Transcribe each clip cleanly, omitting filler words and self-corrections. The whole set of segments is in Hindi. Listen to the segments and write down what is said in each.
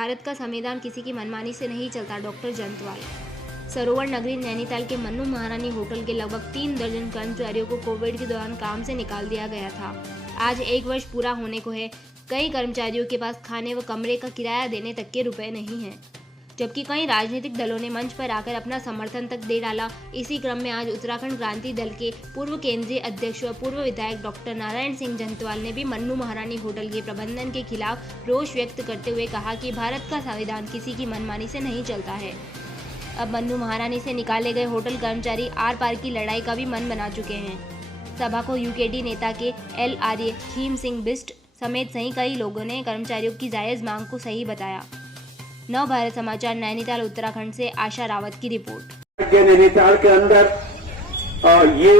भारत का संविधान किसी की मनमानी से नहीं चलता। डॉक्टर जंतवाल। सरोवर नगरी नैनीताल के मन्नू महारानी होटल के लगभग 3 दर्जन कर्मचारियों को कोविड के दौरान काम से निकाल दिया गया था। आज 1 वर्ष पूरा होने को है। कई कर्मचारियों के पास खाने व कमरे का किराया देने तक के रुपए नहीं हैं, जबकि कई राजनीतिक दलों ने मंच पर आकर अपना समर्थन तक दे डाला। इसी क्रम में आज उत्तराखंड क्रांति दल के पूर्व केंद्रीय अध्यक्ष व पूर्व विधायक डॉक्टर नारायण सिंह जंतवाल ने भी मन्नू महारानी होटल के प्रबंधन के खिलाफ रोष व्यक्त करते हुए कहा कि भारत का संविधान किसी की मनमानी से नहीं चलता है। अब मन्नू महारानी से निकाले गए होटल कर्मचारी आर पार की लड़ाई का भी मन बना चुके हैं। सभा को यूकेडी नेता के LRA खीम सिंह बिस्ट समेत सही कई लोगों ने कर्मचारियों की जायज मांग को सही बताया। नव भारत समाचार नैनीताल उत्तराखंड से आशा रावत की रिपोर्ट। नैनीताल के अंदर ये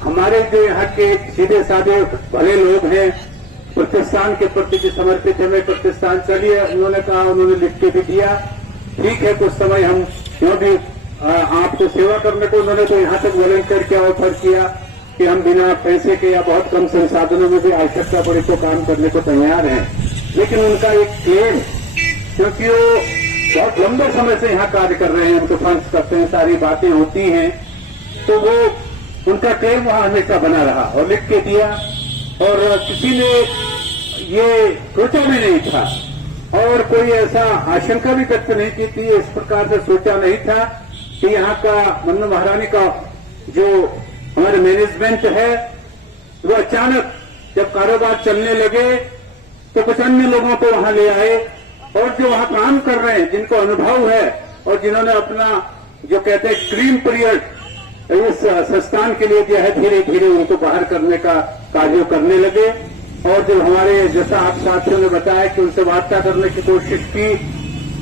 हमारे जो यहाँ के सीधे साधे भले लोग हैं, प्रतिष्ठान के प्रति भी समर्पित है। मैं प्रतिष्ठान चलिए, उन्होंने कहा, उन्होंने लिख के भी दिया। ठीक है, कुछ समय हम क्यों भी आपको सेवा करने को, उन्होंने तो यहाँ तक वॉलंटियर किया, ऑफर किया कि हम बिना पैसे के या बहुत कम संसाधनों में भी आवश्यकता पड़े तो काम करने को तैयार हैं। लेकिन उनका एक क्लेम, क्योंकि वो बहुत लंबे समय से यहाँ कार्य कर रहे हैं, उनको फंड्स करते हैं, सारी बातें होती हैं, तो वो उनका क्लेम वहां हमेशा बना रहा और लिख के दिया। और किसी ने ये सोचा भी नहीं था और कोई ऐसा आशंका भी व्यक्त नहीं की थी, इस प्रकार से सोचा नहीं था कि यहाँ का मन्नू महारानी का जो हमारे मैनेजमेंट है वो अचानक जब कारोबार चलने लगे तो कुछ अन्य लोगों को वहां ले आए और जो वहां काम कर रहे हैं, जिनको अनुभव है और जिन्होंने अपना जो कहते हैं क्लीन पीरियड इस संस्थान के लिए दिया है, धीरे धीरे उनको बाहर करने का कार्य करने लगे। और जब हमारे जैसा आप साथियों ने बताया कि उनसे वार्ता करने की कोशिश की,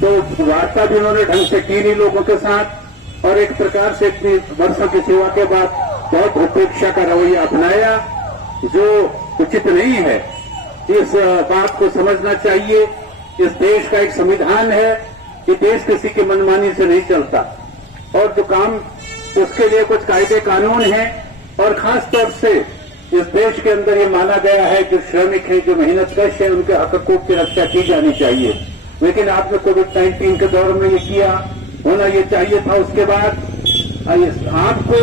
तो वार्ता भी उन्होंने ढंग से की नहीं लोगों के साथ और एक प्रकार से इतनी वर्षों की सेवा के बाद बहुत उपेक्षा का रवैया अपनाया, जो उचित नहीं है। इस बात को समझना चाहिए। इस देश का एक संविधान है, ये देश किसी की मनमानी से नहीं चलता और जो काम उसके लिए कुछ कायदे कानून हैं और खास तौर से इस देश के अंदर ये माना गया है जो श्रमिक हैं, जो मेहनतकश हैं, उनके हकों की रक्षा की जानी चाहिए। लेकिन आपने कोविड-19 के दौर में ये किया, होना ये चाहिए था। उसके बाद आपको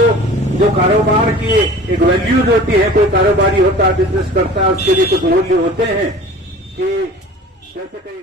जो कारोबार की एक वैल्यूज होती है, कोई कारोबारी होता है, बिजनेस करता है, उसके लिए कुछ मूल्य होते हैं कि जैसे कहीं